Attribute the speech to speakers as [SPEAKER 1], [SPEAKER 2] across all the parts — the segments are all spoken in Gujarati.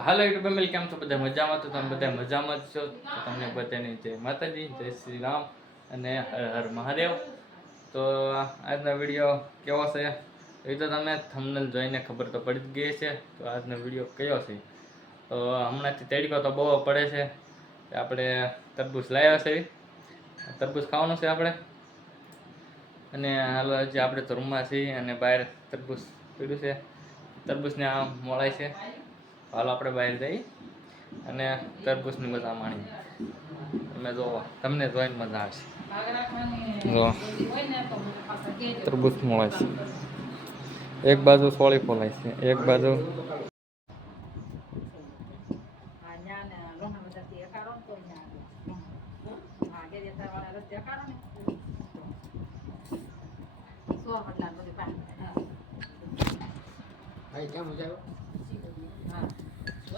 [SPEAKER 1] હાલો યુટ્યુબ ફેમિલી કેમ છો? બધા મજામાં? તો તમે બધા મજામાં જ છો? તો તમને બધાને જય માતાજી, જય શ્રી રામ અને હર હર મહાદેવ. તો આજનો વીડિયો કેવો છે? એ તો તમે થમનલ જોઈને ખબર તો પડી જ ગઈ છે તો આજનો વીડિયો કયો છે? તો હમણાંથી તડકો તો બહુ પડે છે. આપણે તરબૂચ લાવ્યા છે. તરબૂચ ખાવાનું છે આપણે? અને હાલો, હજી આપણે તો રૂમમાં છીએ અને બહાર તરબૂચ પીડ્યું છે. તરબૂચને આ મળાય છે. હાલ આપણે બહાર જઈ અને તરબૂચની મજા માણી તમે જોવો, તમને જોઈને મજા આવશે. જો, તરબૂચ મળે છે. એક બાજુ સોળી ફોલાય છે, એક બાજુ
[SPEAKER 2] કેમ મજા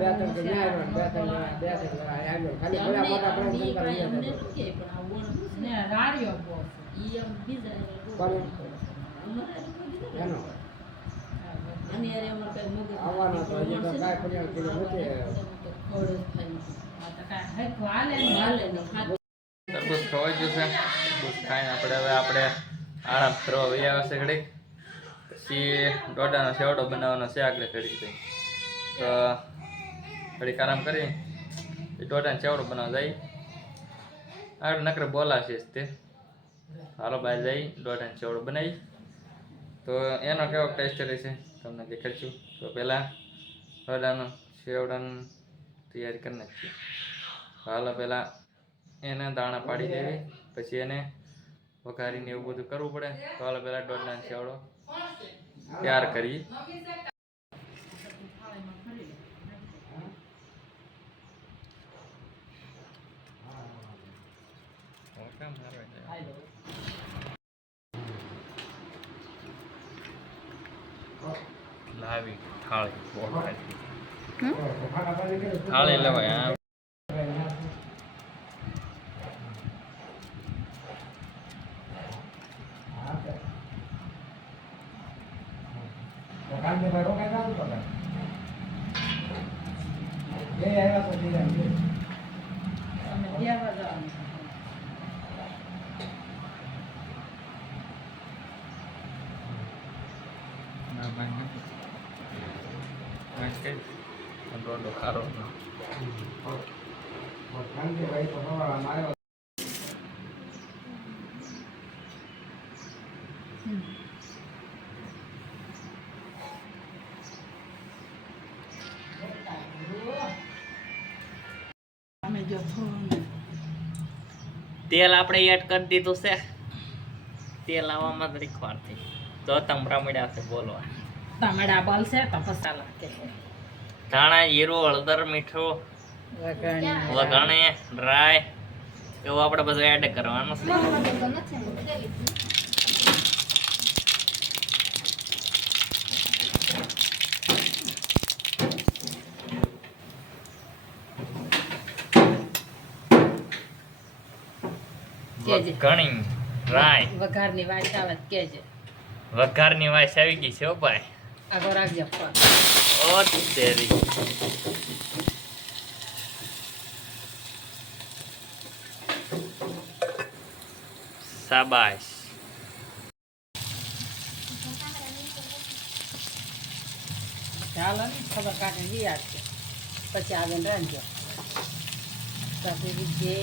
[SPEAKER 2] બે ત્રણ કે ન્યાય રોડ બે ત્રણ જણા, બે ત્રણ જણા આવ્યો ખાલી બધા મોટા પ્રેમ શંકર અહીંયા જતો. કોણ એનો? આવવાનો હતો હજી તો કાંઈ પર્યાણ કીધું નથી.
[SPEAKER 1] તરબૂચ ખવાઈ ગયું છે. તરબૂચ ખાઈને આપણે હવે આપણે આરામ કરવા વહી આવે છે ઘડીક. પછી દોડાનો સેવડો બનાવવાનો છે આગળ ઘડીક તો. ઘડીક આરામ કરી. એ ટોટાને ચેવડો બનાવવા જાય. આગળ નકરે બોલાશે જ તે. હાલો બહાર જઈ દોઢાને ચેવડો બનાવી. તો એનો કેવો ટેસ્ટ રહેશે તમને દેખાડશું. તો પહેલાં દોઢાનો સેવડાની તૈયારી કરી નાખીએ હાલો પહેલાં એને દાણા પાડી દેવી, પછી એને વઘારીને એવું બધું કરવું પડે. તો હાલો પહેલાં દોઢાને ચેવડો તૈયાર કરી લાવી થાળી. થાળી લેવાય હા.
[SPEAKER 2] કાંતિભાઈ રોકાઈ જાતું તો કાંઈ. બે આવ્યા તો બીજા બે.
[SPEAKER 1] ના ભાઈ નથી ભાઈ કઈ દોડો ખારો
[SPEAKER 2] કાંતિભાઈ તો સવારમાં આવ્યો.
[SPEAKER 1] તેલ આપણે એડ કરી દીધું છે. તેલ આવવામાં જ રીખવાડતી તો તમરા મળ્યા છે બોલવા
[SPEAKER 3] ટમેટા બળશે તપસા લાગે કે
[SPEAKER 1] ધાણા જીરું હળદર મીઠું વઘાણે ડ્રાય એવું આપણે બધું એડ કરવાનું છે.
[SPEAKER 3] કેજે.
[SPEAKER 1] વઘાણી ડ્રાય
[SPEAKER 3] વઘારની વાસ આવે તો કેજે.
[SPEAKER 1] વઘારની વાસ આવી ગઈ છે ભાઈ.
[SPEAKER 3] આગળ રાખજો
[SPEAKER 1] ઓ તેરી શાબાશ
[SPEAKER 3] ચાલો ને ખબર કાઢી લઈ આવશે પછી આગળ રાંધજો પછી જે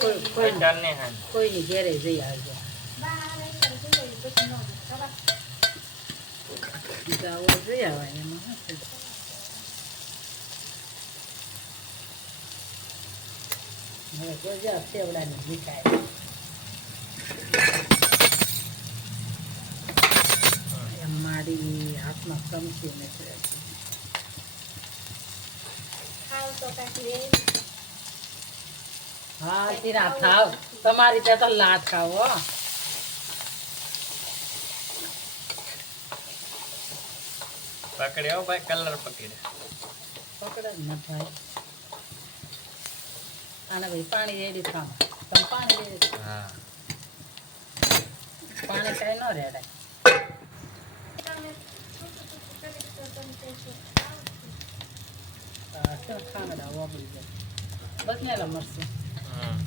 [SPEAKER 3] કોઈ કોઈ ઘેરે જઈ આવજો ગાવો જોઈ આવવાય એમાં હવે જોજો સેવડાની મીઠાઈ એમ મારી હાથમાં ચમચી
[SPEAKER 4] નીકળે છે
[SPEAKER 3] હા તીરા થાવ. તમારી ત્યાં તો લાટ ખાવ, હો.
[SPEAKER 1] પકડ્યો ભાઈ કલર પકડે
[SPEAKER 3] પકડે જ ન થાય. આને ભાઈ પાણી રેડી થાવ તમે પાણી રેડી
[SPEAKER 1] હા.
[SPEAKER 3] પાણી કઈ ન રેડાય. ખાંગડા ઓગળી જાય બદનેલા મરશે
[SPEAKER 1] હમ.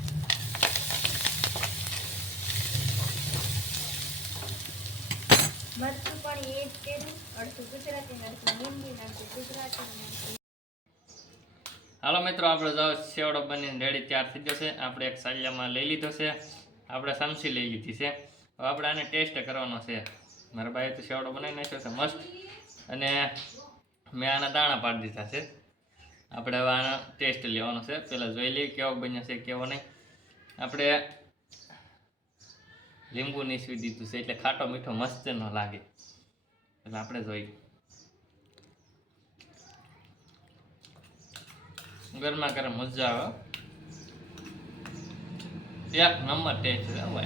[SPEAKER 4] મરચું પણ એ જ કર્યું. અડધું ગુજરાતી, અડધું હિન્દી, અડધું ગુજરાતી
[SPEAKER 1] હાલો મિત્રો, આપણે જો સેવડો બનીને રેડી તૈયાર થઈ ગયો છે આપણે એક સાલિયામાં લઈ લીધો છે. આપણે સામસી લઈ લીધી છે. હવે આપણે આને ટેસ્ટ કરવાનો છે. મારા ભાઈએ તો સેવડો બનાવી નાખ્યો છે. મસ્ત. અને મેં આના દાણા પાડી દીધા છે. આપણે હવે આનો ટેસ્ટ લેવાનો છે. પહેલાં જોઈ લઈએ કેવો બન્યો છે, કેવો નહીં. આપણે લીંબુ નીસવી દીધું છે, એટલે ખાટો મીઠો મસ્ત ન લાગે. એટલે આપણે જોઈએ ગરમા ગરમ મજા આવે. એક નંબર ટેસ્ટ છે, હો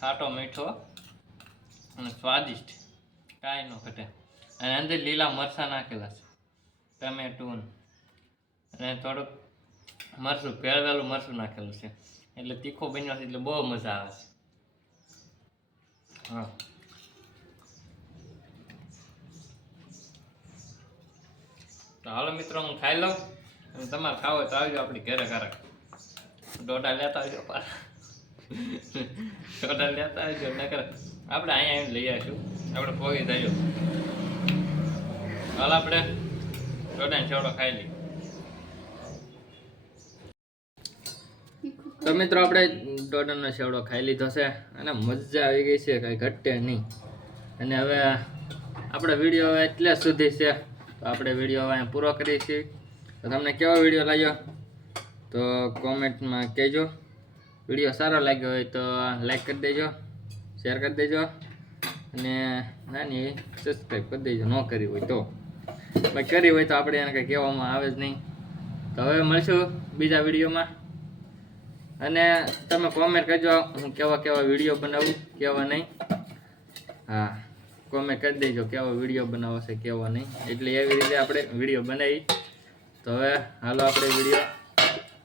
[SPEAKER 1] ખાટો મીઠો અને સ્વાદિષ્ટ. કાંઈ ન ઘટે. અને અંદર લીલા મરચાં નાખેલા છે, ટમેટું અને થોડુંક મરચું ભેળવેલું મરચું નાખેલું છે. એટલે તીખો બન્યો એટલે બહુ મજા આવે છે. હા. તો હાલો મિત્રો, હું ખાઈ લઉં. અને તમારે ખાવ તો આવજો આપણી ઘરે ઘરે. ડોડા લેતા આવજો ડોડા લેતા આવજો નકર આપણે અહીંયા આવીને લઈ આવીશું. આપણે પોગી થયો હાલ આપણે ડોડા છોડો ખાઈ લઈએ. તો મિત્રો આપણે ટોટલનો છેવડો ખાઈ લીધો છે અને મજા આવી ગઈ છે, કાંઈ ઘટે નહીં. અને હવે આપણે વીડિયો હવે એટલે સુધી છે, તો આપણે વીડિયો હવે પૂરો કરીએ છીએ. તો તમને કેવો વીડિયો લાગ્યો? તો કોમેન્ટમાં કહેજો. વીડિયો સારો લાગ્યો હોય તો લાઈક કરી દેજો, શેર કરી દેજો, અને નાની સબસ્ક્રાઈબ કરી દેજો, ન કરી હોય તો. કરી હોય તો આપણે એને કંઈ કહેવામાં આવે જ નહીં. તો હવે મળશું બીજા વિડીયોમાં. અને તમે કોમેન્ટ કરજો. હું કેવા કેવા વીડિયો બનાવું, કેવા નહીં. હા કોમેન્ટ કરી દેજો કેવો વીડિયો બનાવો છે કેવો નહીં. એટલે એવી રીતે આપણે વીડિયો બનાવી. તો હવે હાલો આપણે વીડિયો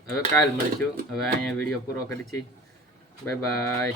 [SPEAKER 1] હવે કાલ મળીશું. હવે અહીંયા વીડિયો પૂરો કરી છીએ બાય બાય